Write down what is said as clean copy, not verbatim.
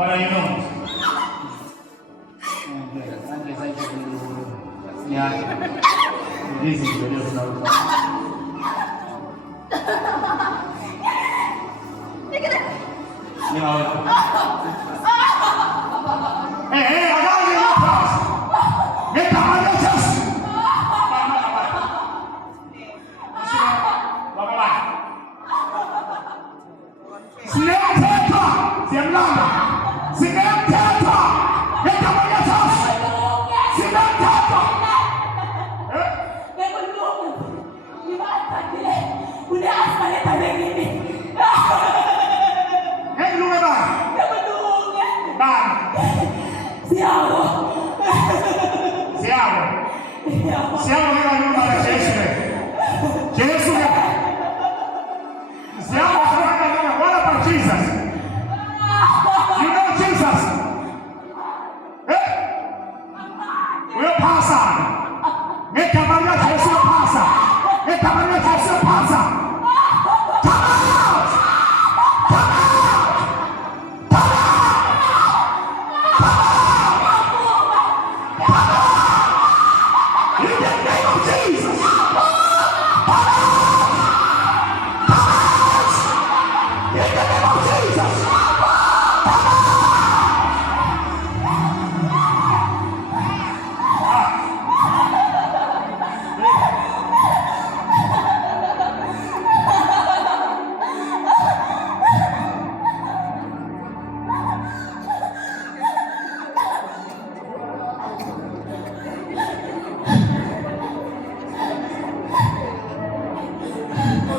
Para inom. Yan. Hindi siguro sa ulo. Yan. Agad yung oras! May tahanan Diyos! Bababa! Sinenteta! Siemlana! Sinenteta! May tahanan Diyos! Sinenteta! Siamo nella luna da Gesù. Gesù. Siamo nella what about Jesus? You know Jesus? We'll pass on. Make a man of Jesus pass on. Make a man of Jesus pass on. Come out! Come out! Come out! Come out! Jesus!